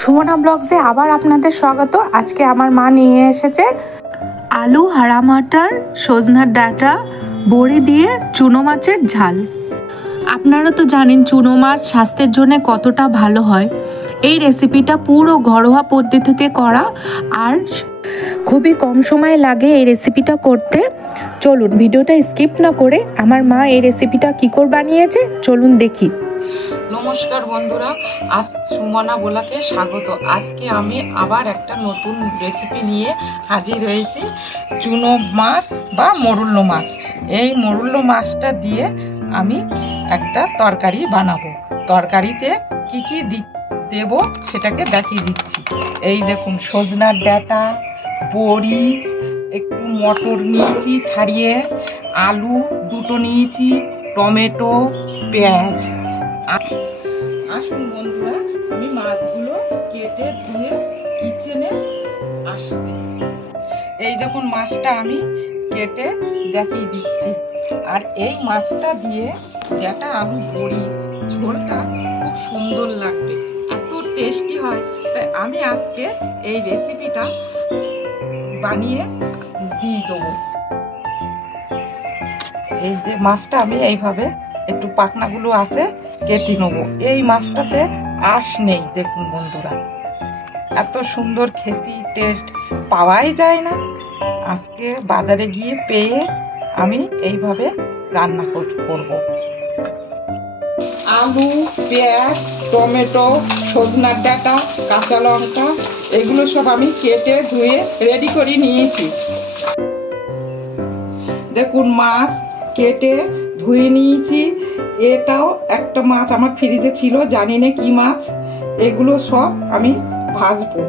সুমনা ব্লগসে আবার আপনাদের স্বাগত। আজকে আমার মা নিয়ে এসেছে আলু, হারা মাটার, সজনার ডাঁটা, বড়ি দিয়ে চুনো মাছের ঝাল। আপনারা তো জানেন চুনো মাছ স্বাস্থ্যের জন্য কতটা ভালো হয়। এই রেসিপিটা পুরো ঘরোয়া পদ্ধতিতে করা আর খুবই কম সময় লাগে এই রেসিপিটা করতে। চলুন ভিডিওটা স্কিপ না করে আমার মা এই রেসিপিটা কী করে বানিয়েছে চলুন দেখি। নমস্কার বন্ধুরা, আজ সুমনা ব্লগে স্বাগত। আজকে আমি আবার একটা নতুন রেসিপি নিয়ে হাজির হয়েছি। চুনো মাছ বা মরুল্লো মাছ, এই মরুল্লো মাছটা দিয়ে আমি একটা তরকারি বানাবো। তরকারিতে কি কি দেব সেটাকে দেখিয়ে দিচ্ছি। এই দেখুন, সজনার ডাঁটা, বড়ি, একটু মটর নিয়েছি ছাড়িয়ে, আলু দুটো নিয়েছি, টমেটো, পেঁয়াজ। আসুন বন্ধুরা, আমি মাছগুলো কেটে ধুয়ে কিচেনে আসছি। এই দেখুন, মাছটা আমি কেটে দেখিয়ে দিচ্ছি। আর এই মাছটা দিয়ে ডাঁটা, আলু, বড়ি ঝোলটা খুব সুন্দর লাগবে, এত টেস্টি হয়। তাই আমি আজকে এই রেসিপিটা বানিয়ে দিয়ে দেবো। এই যে মাছটা আমি এইভাবে একটু পাখনাগুলো আছে কেটে নেবো। এই মাছটাতে আঁশ নেই। দেখুন বন্ধুরা, এত সুন্দর খেতে টেস্ট পাওয়াই যায় না। আজকে বাজারে গিয়ে পেয়ে আমি এইভাবে রান্না করব। আলু, পেঁয়াজ, টমেটো, সজনার ডাঁটা, কাঁচা লঙ্কা এগুলো সব আমি কেটে ধুয়ে রেডি করে নিয়েছি। দেখুন, মাছ কেটে ধুয়ে নিয়েছি। এটাও একটা মাছ আমার ফ্রিজে ছিল, জানি না কি মাছ। এগুলো সব আমি ভাজবো।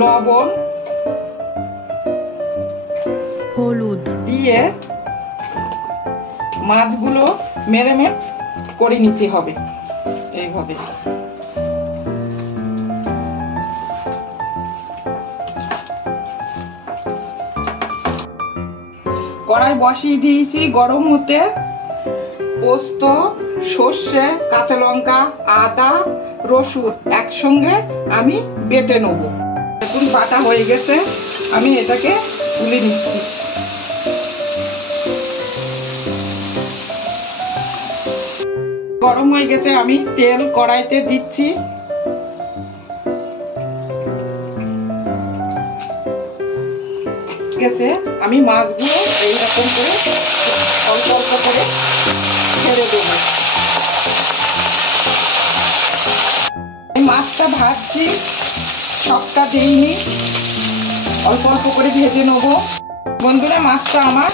লবণ, হলুদ দিয়ে মাছগুলো মেরিনেট করে নিতে হবে এইভাবে। কড়াই বসিয়ে দিয়েছি গরম হতে। পোস্ত, সর্ষে, কাঁচা লঙ্কা, আদা, রসুন একসঙ্গে আমি বেটে নেব। দেখুন, বাটা হয়ে গেছে, আমি এটাকে তুলে নিচ্ছি। গরম হয়ে গেছে, আমি তেল কড়াইতে দিচ্ছি। গেছে, আমি মাছগুলো এইরকম করে অল্প অল্প করে ছেড়ে দেবো। মাছটা ভাজছি, সবটা দিইনি, অল্প অল্প করে ভেজে নেবো। বন্ধুরা, মাছটা আমার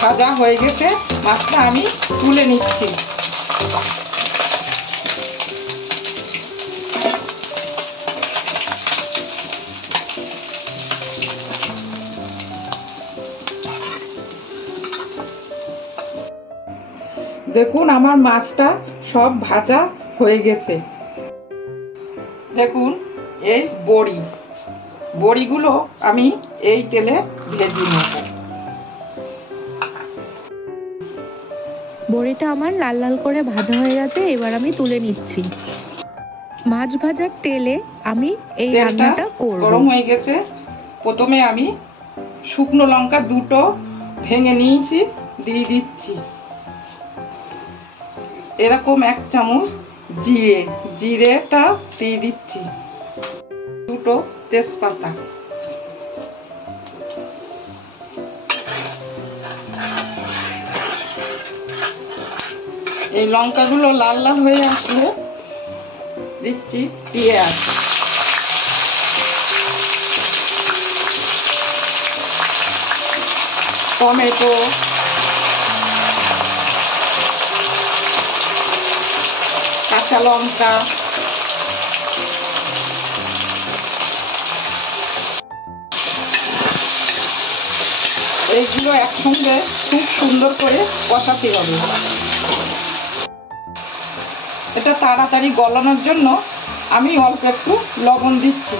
ভাজা হয়ে গেছে, মাছটা আমি তুলে নিচ্ছি। দেখুন, আমার মাছটা সব ভাজা হয়ে গেছে। দেখুন, এই বড়িগুলো আমি এই তেলে ভেজে নেব। বড়িটা আমার লাল লাল করে ভাজা হয়ে গেছে, এবার আমি তুলে নিচ্ছি। মাছ ভাজার তেলে আমি এই রান্নাটা করব। গরম হয়ে গেছে, প্রথমে আমি শুকনো লঙ্কা দুটো ভেঙে নিয়েছি, দিয়ে দিচ্ছি। এরকম 1 চামচ জিরেটা দিয়ে দিচ্ছি। দুটো তেজপাতা, এই লঙ্কাগুলো লাল লাল হয়ে আসলে দিচ্ছি পেঁয়াজ, টমেটো, কাঁচা লঙ্কা, এইগুলো একসঙ্গে খুব সুন্দর করে কষাতে হবে। এটা তাড়াতাড়ি গলানোর জন্য আমি অল্প একটু লবণ দিচ্ছি।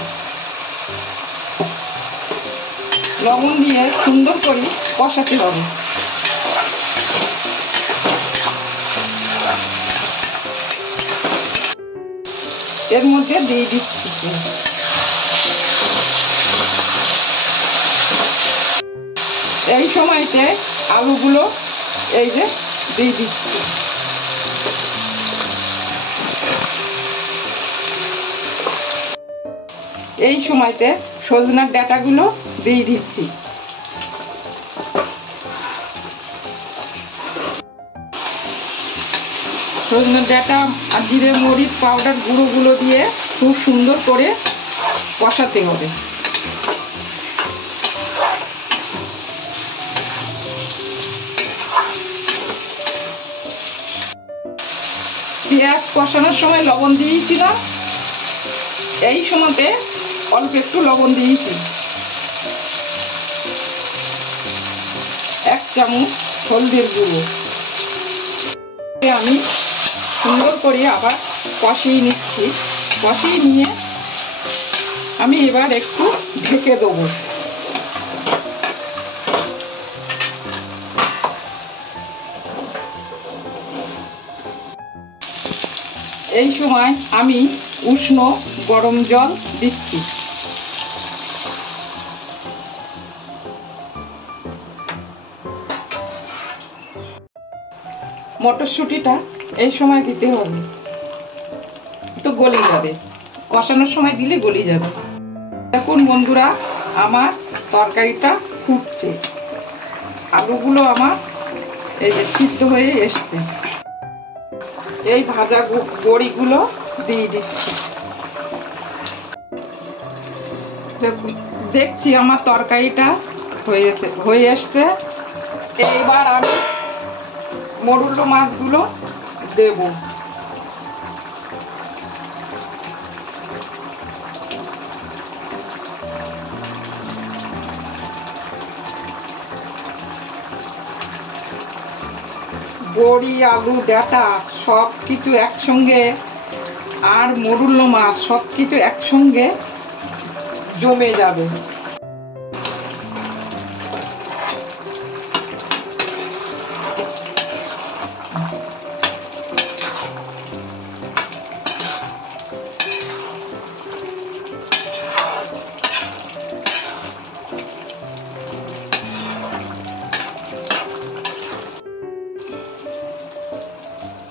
লবণ দিয়ে সুন্দর করে কষাতে হবে। এর মধ্যে দিয়ে দিচ্ছি। এই সময়তে আলুগুলো এই যে দিয়ে দিচ্ছি। এই সময়তে সজনার ডাঁটাগুলো দিয়ে দিচ্ছি। সজনার ডাঁটা আর জিরে মরিচ পাউডার গুঁড়োগুলো দিয়ে খুব সুন্দর করে কষাতে হবে। পেঁয়াজ কষানোর সময় লবণ দিয়েছিলাম, এই সময়তে অল্প একটু লবণ দিয়েছি। 1 চামচ হলদির গুঁড়ো আমি সুন্দর করে আবার কষিয়ে নিচ্ছি। কষিয়ে নিয়ে আমি এবার একটু ঢেকে দেবো। এই সময় আমি উষ্ণ গরম জল দিচ্ছি। মটরশুঁটিটা এই সময় দিতে হবে, তো গলে যাবে, কষানোর সময় দিলে গলে যাবে। দেখুন বন্ধুরা, আমার তরকারিটা ফুটছে, আলুগুলো আমার এই যে সিদ্ধ হয়ে এসছে। এই ভাজা বড়িগুলো দিয়ে দিচ্ছি। দেখছি আমার তরকারিটা হয়ে এসছে। এইবার আমি মরুল্লো মাছগুলো দেব। বড়ি আলু ডাঁটা সব কিছু একসঙ্গে আর মরুল্লো মাছ সব কিছু একসঙ্গে জমে যাবে।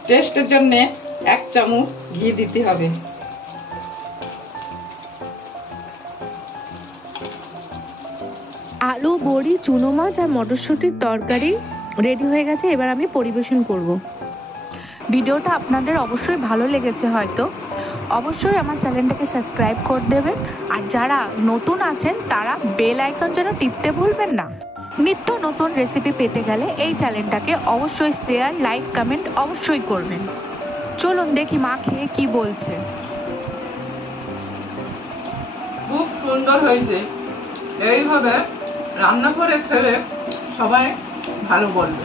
টেস্টের জন্য 1 চামচ ঘি দিতে হবে। আলু বড়ি চুনো মাছ আর মটরশুঁটির তরকারি রেডি হয়ে গেছে। এবার আমি পরিবেশন করব। ভিডিওটা আপনাদের অবশ্যই ভালো লেগেছে হয়তো। অবশ্যই আমার চ্যানেলটাকে সাবস্ক্রাইব করে দেবেন, আর যারা নতুন আছেন তারা বেল আইকন যেন টিপতে ভুলবেন না। নিত্য নতুন রেসিপি পেতে গেলে এই চ্যানেলটাকে অবশ্যই শেয়ার লাইক কমেন্ট অবশ্যই করবেন। চলুন দেখি মা খেয়ে কি বলছে। খুব সুন্দর হয়েছে। এইভাবে রান্না করে খেলে সবাই ভালো বলবে।